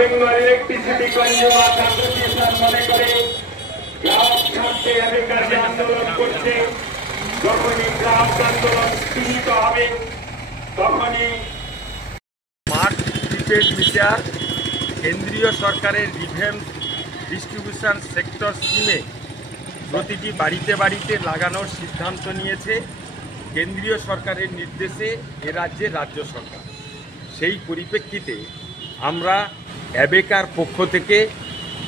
Bengal electricity consumer association মনে করে গ্রাহক স্বার্থে এবেকার যে আন্দোলন করছে, যখনই গ্রাহক আন্দোলন স্থিরিত হবে তখনই স্মার্ট প্রিপেড মিটার কেন্দ্রীয় সরকারের রিভ্যাম্প ডিস্ট্রিবিউশন সেক্টর স্কিমে প্রতিটি বাড়িতে বাড়িতে লাগানোর সিদ্ধান্ত নিয়েছে কেন্দ্রীয় সরকারের নির্দেশে এ রাজ্যের রাজ্য সরকার। সেই পরিপ্রেক্ষিতে আমরা অ্যাবেকার পক্ষ থেকে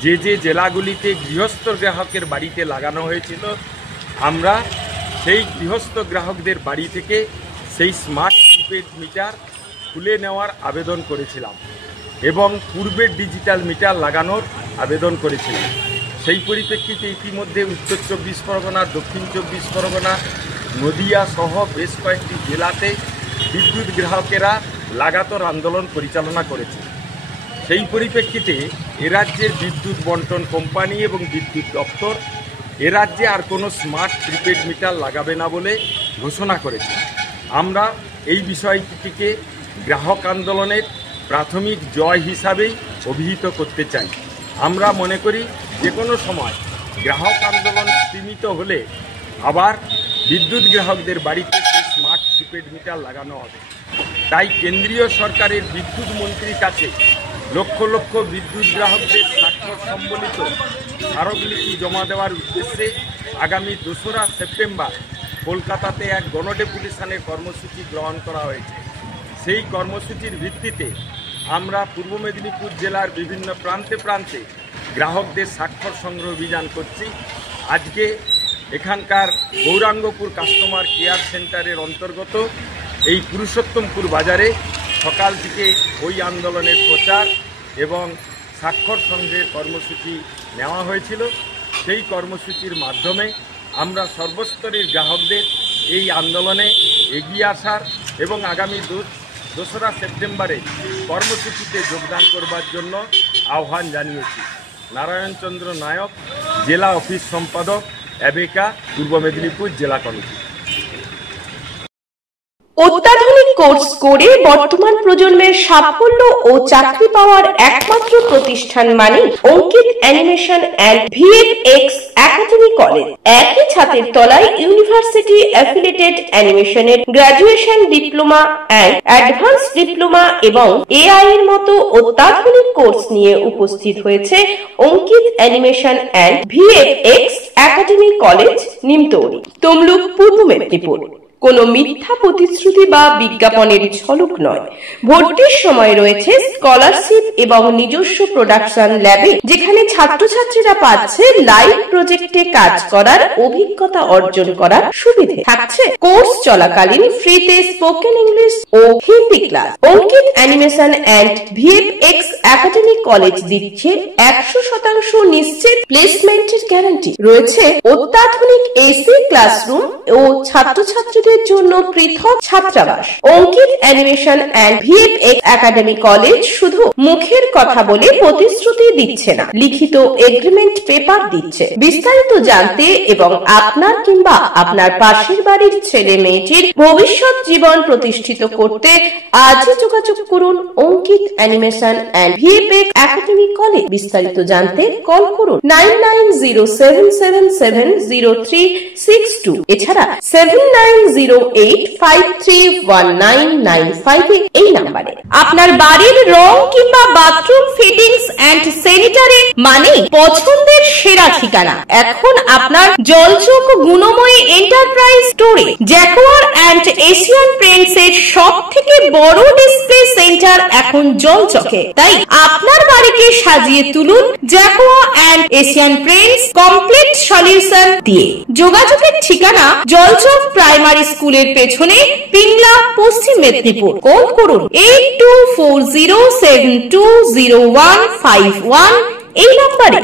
যে যে জেলাগুলিতে গৃহস্থ গ্রাহকের বাড়িতে লাগানো হয়েছিল, আমরা সেই গৃহস্থ গ্রাহকদের বাড়ি থেকে সেই স্মার্ট প্রিপেড মিটার খুলে নেওয়ার আবেদন করেছিলাম এবং পূর্বের ডিজিটাল মিটার লাগানোর আবেদন করেছিলাম। সেই পরিপ্রেক্ষিতে ইতিমধ্যে উত্তর 24 পরগনা, দক্ষিণ 24 পরগনা, নদিয়া সহ বেশ কয়েকটি জেলাতে বিদ্যুৎ গ্রাহকেরা লাগাতার আন্দোলন পরিচালনা করেছে। সেই পরিপ্রেক্ষিতে এ রাজ্যের বিদ্যুৎ বন্টন কোম্পানি এবং বিদ্যুৎ দপ্তর এ রাজ্যে আর কোনো স্মার্ট প্রিপেড মিটার লাগাবে না বলে ঘোষণা করেছে। আমরা এই বিষয়টিকে গ্রাহক আন্দোলনের প্রাথমিক জয় হিসাবেই অভিহিত করতে চাই। আমরা মনে করি যে কোনো সময় গ্রাহক আন্দোলন সীমিত হলে আবার বিদ্যুৎ গ্রাহকদের বাড়িতে সেই স্মার্ট প্রিপেড মিটার লাগানো হবে। তাই কেন্দ্রীয় সরকারের বিদ্যুৎ মন্ত্রীর কাছে লক্ষ লক্ষ বিদ্যুৎ গ্রাহকদের স্বাক্ষর সম্বলিত স্মারকলিপি জমা দেওয়ার উদ্দেশ্যে আগামী 2রা সেপ্টেম্বর কলকাতাতে এক গণডেপুটেশনের কর্মসূচি গ্রহণ করা হয়েছে। সেই কর্মসূচির ভিত্তিতে আমরা পূর্ব মেদিনীপুর জেলার বিভিন্ন প্রান্তে প্রান্তে গ্রাহকদের স্বাক্ষর সংগ্রহ অভিযান করছি। আজকে এখানকার গৌরাঙ্গপুর কাস্টমার কেয়ার সেন্টারের অন্তর্গত এই পুরুষোত্তমপুর বাজারে সকাল থেকে ওই আন্দোলনের প্রচার এবং স্বাক্ষর সংগ্রহের কর্মসূচি নেওয়া হয়েছিল। সেই কর্মসূচির মাধ্যমে আমরা সর্বস্তরের গ্রাহকদের এই আন্দোলনে এগিয়ে আসার এবং আগামী 2রা সেপ্টেম্বরে কর্মসূচিতে যোগদান করবার জন্য আহ্বান জানিয়েছি। নারায়ণচন্দ্র নায়ক, জেলা অফিস সম্পাদক, অ্যাবেকা, পূর্ব মেদিনীপুর জেলা কমিটি। অত্যাধুনিক কোর্স করে বর্তমান প্রজন্মের সাফল্য ও চাকরি পাওয়ার একমাত্র প্রতিষ্ঠান মানে Ankit animation and VFX academy college. একই ছাদের তলায় ইউনিভার্সিটি অ্যাফিলিয়েটেড অ্যানিমেশনের graduation, diploma and advance diploma এবং এআই এর মতো অত্যাধুনিক কোর্স নিয়ে উপস্থিত হয়েছে Ankit animation and VFX academy college, Nimtouri, Tamluk, Purba Medinipur. কোনো মিথ্যা প্রতিশ্রুতি বা বিজ্ঞাপনের ঝলক নয়। ভর্তির সময় রয়েছে স্কলারশিপ এবং নিজস্ব প্রোডাকশন ল্যাবে, যেখানে ছাত্রছাত্রীরা পাচ্ছে লাইভ প্রজেক্টে কাজ করার অভিজ্ঞতা অর্জন করার সুবিধে। থাকছে কোর্স চলাকালীন ফ্রিতে স্পোকেন ইংলিশ ও Hindi class. Ankit animation and VFX academy college দিচ্ছে 100% নিশ্চিত প্লেসমেন্টের গ্যারান্টি। রয়েছে অত্যাধুনিক এসি ক্লাসরুম ও ছাত্রছাত্রীদের জন্য পৃথক ছাত্রাবাস। Ankit animation and VFX academy college শুধু মুখের কথা বলে প্রতিশ্রুতি দিচ্ছে না, লিখিত এগ্রিমেন্ট পেপার দিচ্ছে। বিস্তারিত জানতে এবং আপনার কিংবা আপনার পাশের বাড়ির ছেলে মেয়েটির ভবিষ্যৎ জীবন প্রতিষ্ঠিত করতে আজই যোগাযোগ করুন Ankit animation and VFX academy college. বিস্তারিত জানতে কল করুন 9907770362, এছাড়া 7908531995 এই নম্বরে। আপনার বাড়ির রং কিংবা বাথরুম ফিটিংস এন্ড স্যানিটারি মানে পছন্দের সেরা ঠিকানা এখন আপনার জলচক গুণময়ী এন্টারপ্রাইজ স্টোরে। জ্যাকোয়ার এন্ড এশিয়ান পেইন্টস এর সবথেকে বড় ডিসপ্লে সেন্টার এখন জলচকে। তাই আপনার বাড়িকে সাজিয়ে তুলুন Jaquar and Asian Paints complete solution দিয়ে। যোগাযোগের ঠিকানা জলচক প্রাইমারি স্কুলের পেছনে, পিংলা, পশ্চিম মেদিনীপুর। কল করুন 8240720151 এই নম্বরে।